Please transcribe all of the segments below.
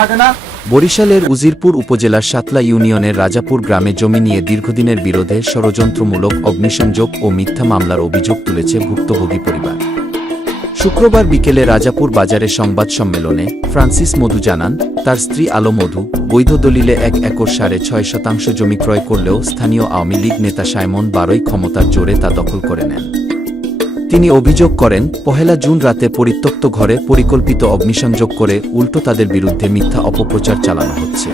থাকে না? বরিশালের উজিরপুর উপজেলার সাতলা ইউনিয়নের রাজাপুর গ্রামে জমি নিয়ে দীর্ঘদিনের বিরোধে ষড়যন্ত্রমূলক অগ্নিসংযোগ ও মিথ্যা মামলার অভিযোগ তুলেছে ভুক্তভোগী পরিবার। শুক্রবার বিকেলে রাজাপুর বাজারে সংবাদ সম্মেলনে ফ্রান্সিস মধু জানান, তার স্ত্রী আলো মধু, বৈধ দলিলে এক একর সাড়ে ছয় শতাংশ জমি ক্রয় করলেও স্থানীয় আওয়ামী লীগ নেতা সাইমন বারোই ক্ষমতার জোরে তা দখল করে নেন। তিনি অভিযোগ করেন, পহেলা জুন রাতে পরিত্যক্ত ঘরে পরিকল্পিত অগ্নিসংযোগ করে উল্টো তাদের বিরুদ্ধে মিথ্যা অপপ্রচার চালানো হচ্ছে।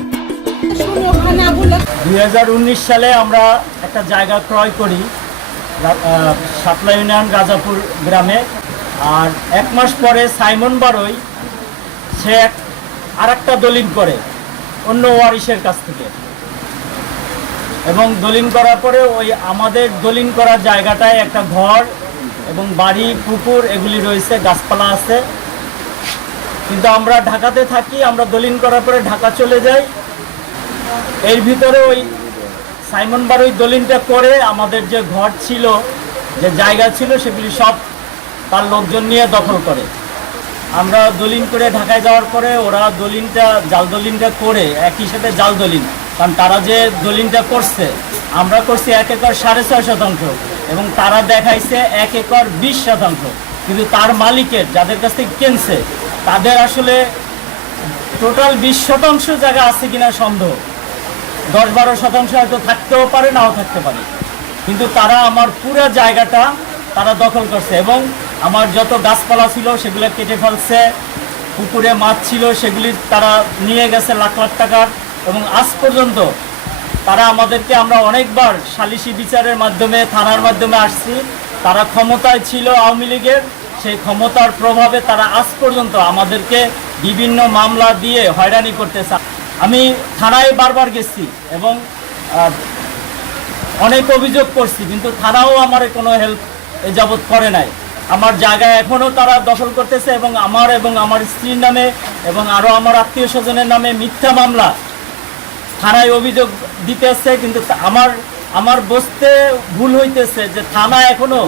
দুই হাজার উনিশ সালে আমরা একটা জায়গা ক্রয় করি সাতলা ইউনিয়ন রাজাপুর গ্রামে। আর এক মাস পরে সাইমন বারোই, সে এক আর একটা দলিল করে অন্য ওয়ারিসের কাছ থেকে। এবং দলিল করার পরে ওই আমাদের দলিল করার জায়গাটায় একটা ঘর এবং বাড়ি, পুকুর, এগুলি রয়েছে, গাছপালা আছে। কিন্তু আমরা ঢাকাতে থাকি, আমরা দলিল করার পরে ঢাকা চলে যাই। এর ভিতরে ওই সাইমন বার ওই দলিলটা করে আমাদের যে ঘর ছিল, যে জায়গা ছিল, সেগুলি সব তার লোকজন নিয়ে দখল করে। আমরা দলিল করে ঢাকায় যাওয়ার পরে ওরা দলিনটা, জাল দলিলটা করে, একই সাথে জাল দলিল কারণ তারা যে দলিলটা করছে, আমরা করছি এক একর সাড়ে ছয় শতাংশ। এবং তারা দেখাইছে এক একর বিশ শতাংশ। কিন্তু তার মালিকের, যাদের কাছ থেকে কিনছে, তাদের আসলে টোটাল বিশ শতাংশ জায়গা আছে কিনা সন্দেহ। দশ বারো শতাংশ হয়তো থাকতেও পারে, নাও থাকতে পারে। কিন্তু তারা আমার পুরো জায়গাটা তারা দখল করছে এবং আমার যত গাছপালা ছিল, সেগুলো কেটে ফেলছে, পুকুরে মাছ ছিল, সেগুলি তারা নিয়ে গেছে লাখ লাখ টাকার। এবং আজ পর্যন্ত তারা আমাদেরকে আমরা অনেকবার সালিশি বিচারের মাধ্যমে, থানার মাধ্যমে আসছি। তারা ক্ষমতায় ছিল আওয়ামী লীগের। সেই ক্ষমতার প্রভাবে তারা আজ পর্যন্ত আমাদেরকে বিভিন্ন মামলা দিয়ে হয়রানি করতেছে। আমি থানায় বারবার গেছি এবং অনেক অভিযোগ করছি, কিন্তু থানাও আমার কোনো হেল্প যাবৎ করে নাই। আমার জায়গায় এখনও তারা দখল করতেছে এবং আমার এবং আমার স্ত্রীর নামে এবং আরও আমার আত্মীয় স্বজনের নামে মিথ্যা মামলা থানায় অভিযোগ দিতেছে, কিন্তু আমার আমার বসতে ভুল হইতেছে যে থানা এখনও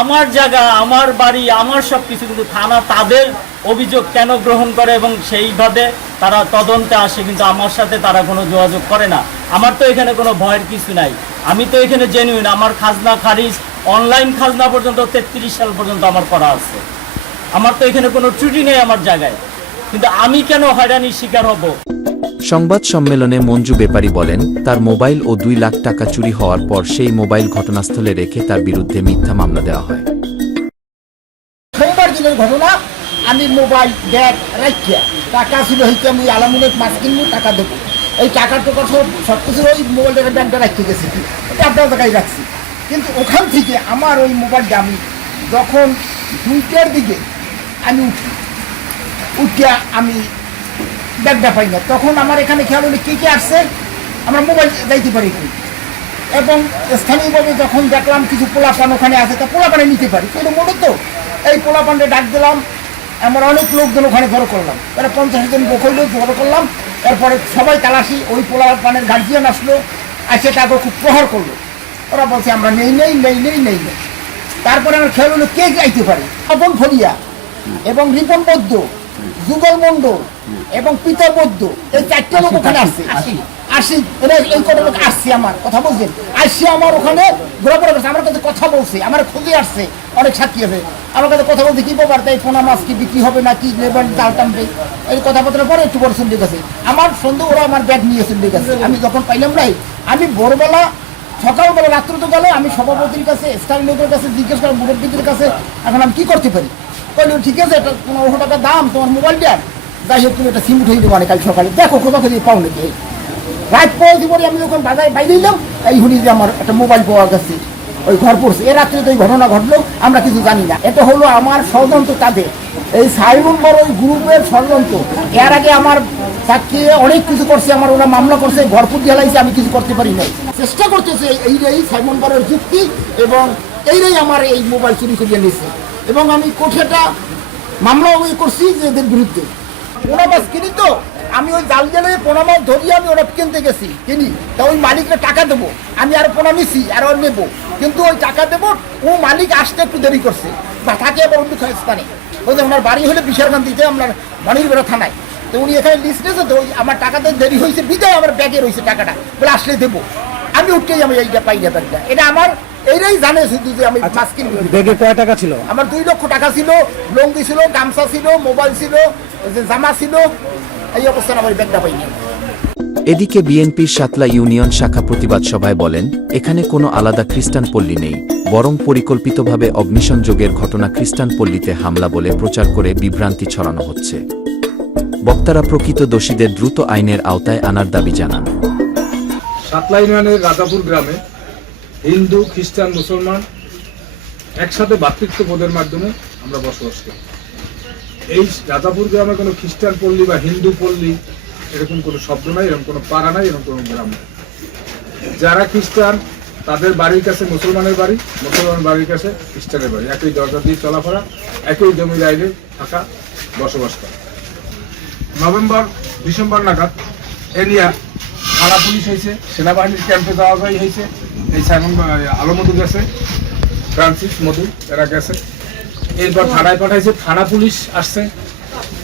আমার জায়গা, আমার বাড়ি, আমার সব কিছু কিন্তু থানা তাদের অভিযোগ কেন গ্রহণ করে এবং সেইভাবে তারা তদন্তে আসে, কিন্তু আমার সাথে তারা কোনো যোগাযোগ করে না। আমার তো এখানে কোনো ভয়ের কিছু নাই। আমি তো এখানে জেনুইন আমার খাজনা খারিজ অনলাইন খাজনা পর্যন্ত, তেত্রিশ সাল পর্যন্ত আমার করা আছে। আমার তো এখানে কোনো ত্রুটি নেই আমার জায়গায়। কিন্তু আমি কেন হয়রানির শিকার হব? সংবাদ সম্মেলনে মঞ্জু বেপারী বলেন, তার মোবাইল ও দুই লাখ টাকা চুরি হওয়ার পর সেই মোবাইল ঘটনাস্থলে রেখে তার বিরুদ্ধে মিথ্যা মামলা দেওয়া হয়। ঘটনা, আমি মোবাইল ব্যাগ রাখিয়া, টাকা ছিল হইতে আমি আলামুলের মাছ কিনবো, টাকা দেবো। এই টাকার টাকা সব সব কিছু ওই মোবাইলটাকে ব্যাগটা রাখতে গেছি। আপনার টাকায় রাখছি। কিন্তু ওখান থেকে আমার ওই মোবাইলটা আমি যখন দুইটার দিকে আমি উঠি, উঠিয়া আমি ব্যাগটা পাই না। তখন আমার এখানে খেয়াল হলো কে কে আসছে, আমরা মোবাইল যাইতে পারি এবং স্থানীয়ভাবে যখন দেখলাম কিছু পোলাপান ওখানে আছে, তা পোলাপানে নিতে পারি। কিন্তু মূলত এই পোলাপানটা ডাক দিলাম, আমরা অনেক লোকজন ওখানে জড়ো করলাম। তারা পঞ্চাশ জন লোক হইল, জড়ো করলাম। এরপরে সবাই তালাশি, ওই পোলাপানের গার্জিয়ান আসলো এসে তাকে খুব প্রহার করল। ওরা বলছে, আমরা নেই নেই নেই নেই নেই নেই। তারপরে আমার খেয়াল হলো কে যাইতে পারে। অপন ফলিয়া এবং রিপন বৌদ্ধ যুগল মণ্ডল এবং পিতা বৌদ্ধ এই চারটে লোক ওখানে আসছে আসি এরা এই কটা লোক আসছে আমার কথা বলছেন আসছে আমার ওখানে ঘোরাফেরা করছে আমার কাছে কথা বলছে আমার খুঁজে আসছে অনেক সাক্ষী আছে। আমার কাছে কথা বলতে কি ব্যাপার তাই পোনা মাছ কি বিক্রি হবে না কি লেবার জাল টানবে? এই কথাবার্তা পরে একটু বড় চলে গেছে আমার সন্দেহ ওরা আমার ব্যাগ নিয়ে চলে গেছে আমি যখন পাইলাম নাই আমি ভোরবেলা সকালবেলা রাত্রে তো গেলে আমি সভাপতির কাছে স্থানীয় লোকের কাছে জিজ্ঞেস করলাম মুরব্বীদের কাছে এখন আমি কি করতে পারি? বলল ঠিক আছে, এটা পনেরোশো টাকা দাম, তোমার মোবাইলটার যাই হোক, তুমি এটা সিম উঠে মানে কাল সকালে। দেখো কোথা থেকে পাও নাকি? রাত পৌঁছে পরে আমি যখন বাজারে বাইরে দিলাম এই হুনি যে আমার একটা মোবাইল পাওয়া গেছে, ওই ঘর পড়ছে। এ রাত্রে তো এই ঘটনা ঘটলো, আমরা কিছু জানি না। এটা হলো আমার ষড়যন্ত্র তাদের এই সাইবন বড় ওই গ্রুপের ষড়যন্ত্র। এর আগে আমার তাকে অনেক কিছু করছে, আমার ওরা মামলা করছে ভরপুর জ্বালাইছে আমি কিছু করতে পারি নাই। চেষ্টা করতেছে এইটাই সাইমন বড়ের যুক্তি এবং এইটাই আমার এই মোবাইল চুরি করিয়ে নিয়েছে। এবং আমি কোঠেটা মামলাও করছি যে এদের বিরুদ্ধে। পোনা মাছ কিনি তো, আমি ওই জাল জেলে পোনা মাছ ধরিয়ে আমি ওরা কিনতে গেছি। কিনি? তা ওই মালিকরা টাকা দেবো। আমি আর পোনা নিছি, আর ওর নেব। কিন্তু ওই টাকা দেবো, ও মালিক আসতে একটু দেরি করছে। বা থাকে আবার অন্য স্থানে ওই যে ওনার বাড়ি হলে বিশালকান্তিতে আপনার বাড়ির বেড়া থানায়। তো উনি এখানে লিস্ট নিয়েছে তো আমার টাকাতে দেরি হয়েছে, বিদায় আমার ব্যাগে রয়েছে টাকাটা। বলে আসলে দেবো। আমি উঠতেই আমি এইটা পাই না এটা আমার এইটাই জানে শুধু যে আমি মাছ কিনবো ব্যাগে কয় টাকা ছিল? আমার দুই লক্ষ টাকা ছিল লঙ্গি ছিল গামছা ছিল মোবাইল ছিল যে জামা ছিল এই অবস্থায় আমার ব্যাগটা পাইনি এদিকে বিএনপির সাতলা ইউনিয়ন শাখা প্রতিবাদ সভায় বলেন এখানে কোনো আলাদা খ্রিস্টান পল্লী নেই বরং পরিকল্পিতভাবে অগ্নিসংযোগের ঘটনা খ্রিস্টান পল্লীতে হামলা বলে প্রচার করে বিভ্রান্তি ছড়ানো হচ্ছে। বক্তারা প্রকৃত দোষীদের দ্রুত আইনের আওতায় আনার দাবি জানান। সাতলা ইউনিয়নের রাজাপুর গ্রামে হিন্দু, খ্রিস্টান, মুসলমান একসাথে ভ্রাতৃত্ববোধের মাধ্যমে আমরা বসবাস করি। এই রাজাপুর গ্রামে কোনো খ্রিস্টান পল্লী বা হিন্দু পল্লী এরকম কোনো শব্দ নাই, এরকম কোনো পাড়া নাই, এরকম কোনো গ্রাম নাই। যারা খ্রিস্টান, তাদের বাড়ির কাছে মুসলমানের বাড়ি, মুসলমানের বাড়ির কাছে খ্রিস্টানের বাড়ি। একই দরজা দিয়ে চলাফেরা, একই জমি লাইনে থাকা, বসবাস করা। নভেম্বর, ডিসেম্বর নাগাদ এরিয়া থানা পুলিশ হয়েছে, সেনাবাহিনীর ক্যাম্পে যাওয়া হয়েছে। এই সাইমন আলো মধু গেছে। ফ্রান্সিস মধু, এরা গেছে। এরপর থানায় পাঠাইছে, থানা পুলিশ আসছে।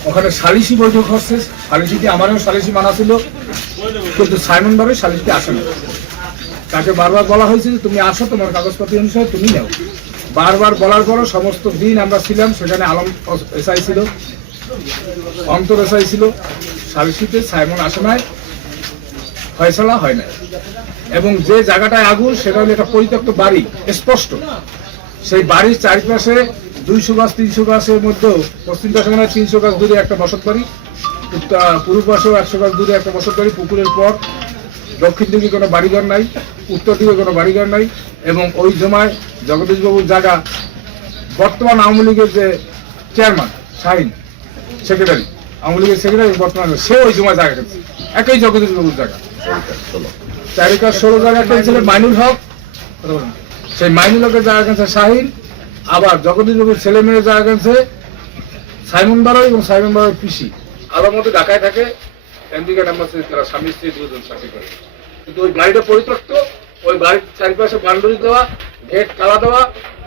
ওখানে সালিশি বৈঠক হচ্ছে। সালিশিতে আমারও সালিশি মানা ছিল, কিন্তু সাইমন বারে সালিশিতে আসে না। তাকে বারবার বলা হয়েছে যে, তুমি আসো, তোমার কাগজপত্র অনুসারে তুমি নাও। বারবার বলার পরও সমস্ত দিন আমরা ছিলাম, সেখানে আলম এসআই ছিল, অন্তর এসআই ছিল। সালিশিতে সাইমন আসে নাই। ফয়সলা হয় না। এবং যে জায়গাটায় আগুন, সেটা হলো একটা পরিত্যক্ত বাড়ি, স্পষ্ট। সেই বাড়ির চারিপাশে দুইশো গাছ, তিনশো গাছের মধ্যেও পশ্চিম পাশে মানে তিনশো গাছ দূরে একটা বসত বাড়ি পূর্ব পাশেও একশো গাছ দূরে একটা বসত বাড়ি, পুকুরের পর দক্ষিণ দিকে কোনো বাড়িঘর নাই, উত্তর দিকে কোনো বাড়িঘর নাই, এবং ওই জমায় জগদীশবাবুর জায়গা, বর্তমান আওয়ামী লীগের যে চেয়ারম্যান, শাহিন সেক্রেটারি, আওয়ামী লীগের সেক্রেটারি, বর্তমানে সে ওই জমায় জায়গা একই জগদীশবাবুর জায়গা। চারিকার ষোলো জায়গা মাইনুল হক, সেই মাইনুল হকের জায়গা শাহিন, আবার ছেলে মেয়ের জায়গা সাইমন বারো এবং সাইমন বারোর পিসি। আলোর মধ্যে ঢাকায় থাকে তারা স্বামী স্ত্রী দুজন করে। কিন্তু ওই বাড়িটা পরিত্যক্ত, ওই বাড়ির চারিপাশে বান্ডুরি দেওয়া, গেট তালা দেওয়া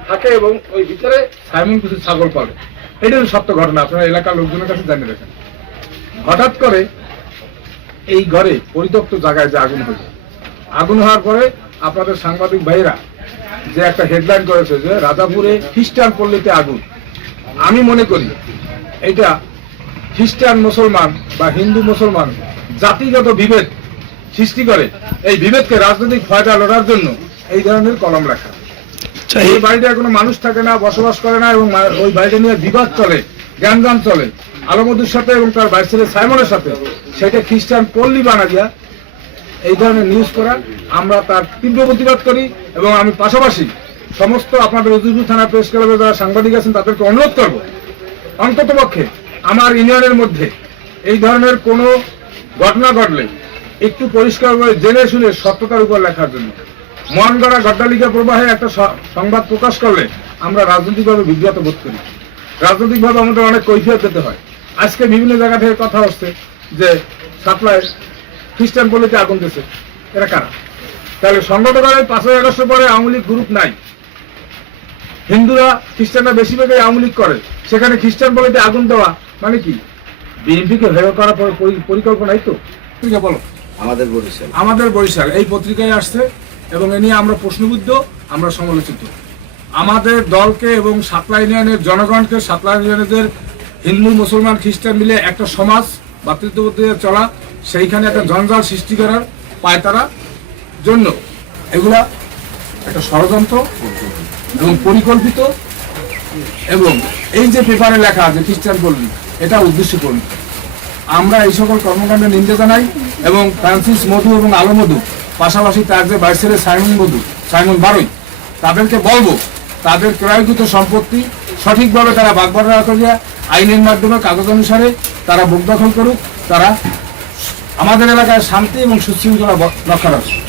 থাকে এবং ওই ভিতরে সাইমন কিছু ছাগল পালে। এটা সত্য ঘটনা, আপনারা এলাকার লোকজনের কাছে জানিয়ে রাখেন। হঠাৎ করে এই ঘরে পরিত্যক্ত জায়গায় যে আগুন হয়েছে। আগুন হওয়ার পরে আপনাদের সাংবাদিক ভাইয়েরা যে একটা হেডলাইন করেছে যে রাজাপুরে খ্রিস্টান পল্লীতে আগুন। আমি মনে করি এটা খ্রিস্টান মুসলমান বা হিন্দু মুসলমান জাতিগত বিভেদ সৃষ্টি করে। এই বিভেদকে রাজনৈতিক ফায়দা লড়ার জন্য এই ধরনের কলম লেখা। এই বাড়িতে কোনো মানুষ থাকে না বসবাস করে না এবং ওই বাড়িটা নিয়ে বিবাদ চলে জ্ঞানদান চলে। আলমদুর সাথে এবং তার ভাই ছেলে সাইমনের সাথে, সেটা খ্রিস্টান পল্লী বানা দিয়া এই ধরনের নিউজ করা। আমরা তার তীব্র প্রতিবাদ করি এবং আমি পাশাপাশি সমস্ত আপনাদের উজুজু থানা প্রেস ক্লাবে যারা সাংবাদিক আছেন, তাদেরকে অনুরোধ করব, অন্তত পক্ষে আমার ইউনিয়নের মধ্যে এই ধরনের কোনো ঘটনা ঘটলে একটু পরিষ্কার করে জেনে শুনে সত্যতার উপর লেখার জন্য। মন গড়া গড্ডালিকা প্রবাহে একটা সংবাদ প্রকাশ করলে আমরা রাজনৈতিকভাবে বিব্রত বোধ করি। রাজনৈতিকভাবে আমাদের অনেক কৈফিয়ত দিতে হয়। আজকে বিভিন্ন জায়গা থেকে কথা হচ্ছে যে সাপ্লাই খ্রিস্টান পল্লীতে আগুন দিয়েছে এরা কারা? তাহলে সংগঠনের পাঁচই আগস্টের পরে আওয়ামী লীগ গ্রুপ নাই। হিন্দুরা খ্রিস্টানরা বেশিরভাগই আওয়ামী লীগ করে। সেখানে খ্রিস্টান পল্লীতে আগুন দেওয়া মানে কি? বিএনপিকে হেয় করার পরিকল্পনাই তো। ঠিক আছে, বলো। আমাদের বরিশাল। আমাদের বরিশাল। এই পত্রিকায় আসছে এবং এ নিয়ে আমরা প্রশ্নবিদ্ধ আমরা সমালোচিত। আমাদের দলকে এবং সাপ্লাই ইউনিয়নের জনগণকে সাপ্লাই ইউনিয়নের হিন্দু, মুসলমান, খ্রিস্টান মিলে একটা সমাজ ভাতৃত্ববোধ চলা, সেইখানে একটা জঞ্জাল সৃষ্টি করার পায়তারা জন্য এগুলা একটা ষড়যন্ত্র এবং পরিকল্পিত এবং এই যে পেপারে লেখা যে খ্রিস্টান বলবি এটা উদ্দেশ্যপূর্ণ আমরা এই সকল কর্মকাণ্ডের নিন্দা জানাই এবং ফ্রান্সিস মধু এবং আলো মধু, পাশাপাশি তার যে বাইসের সাইমন মধু, সাইমন বারুই, তাদেরকে বলব, তাদের ক্রয়কৃত সম্পত্তি সঠিকভাবে তারা বাগবাড়া করিয়া আইনের মাধ্যমে কাগজ অনুসারে তারা বুক দখল করুক, তারা আমাদের এলাকায় শান্তি এবং সুশৃঙ্খলা রক্ষা রাখুক